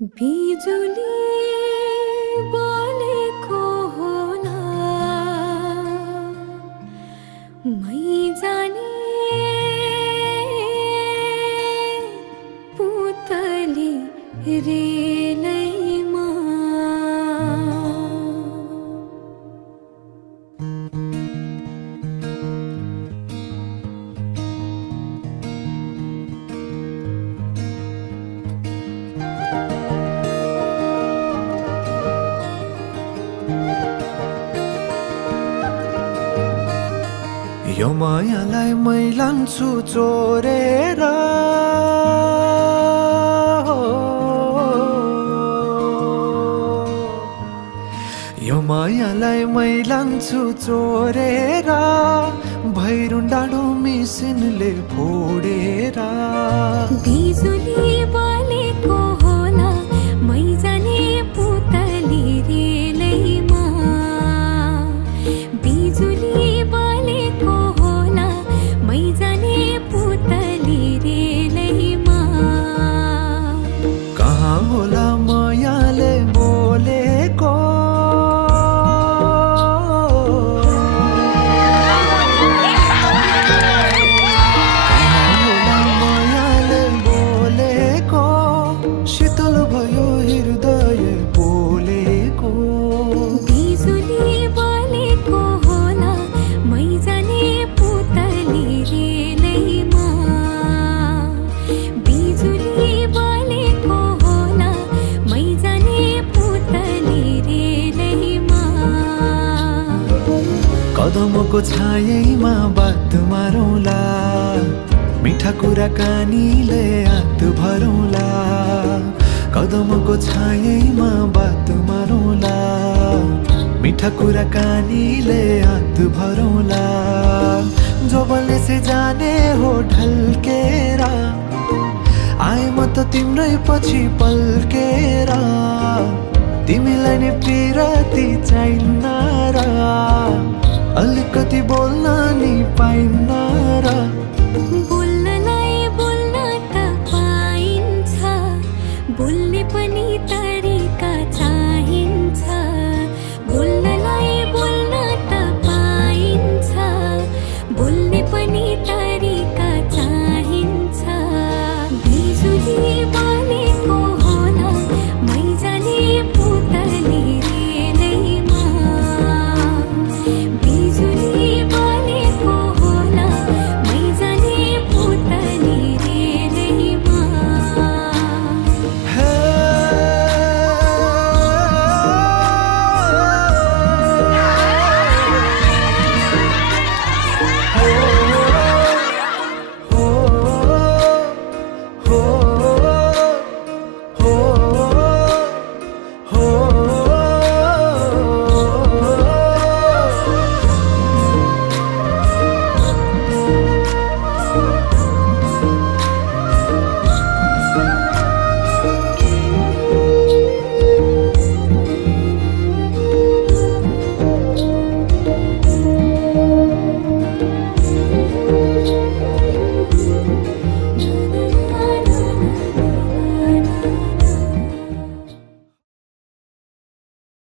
बिजुली बोलेको होला मै जाने पुतली रेलैमा यो मायालाई मै लान्छु चोरेर यो मायालाई मै लान्छु चोरेर भैरुन डाँडो मिसिनले फोडेर बिजुली बोलेको होला मै जाने पुतली रेलैमा बिजुली बोलेको होला मै जाने पुतली रेलैमा कहाँ होला मायाले बोलेको शीतल भयो हृदय बोलेको बिजुली बोलेको होला मै जाने पुतली रेलैमा बिजुली बोलेको होला मै जाने पुतली रेलैमा कदमको छायैमा बात मारौँला मिठा कुराकानीले हात भरौँला कदमको छायैमा बात मारौँला मिठा कुराकानीले हात भरौँला जो बलले से जाने हो ढल्केर आए म त तिम्रै पछि पल्केर तिमीलाई नि पिरती चाहिन्न र अलिकति बोल्न नि पाइन्न र बोल्नलाई बोल्न त पाइन्छ बोल्ने पनि त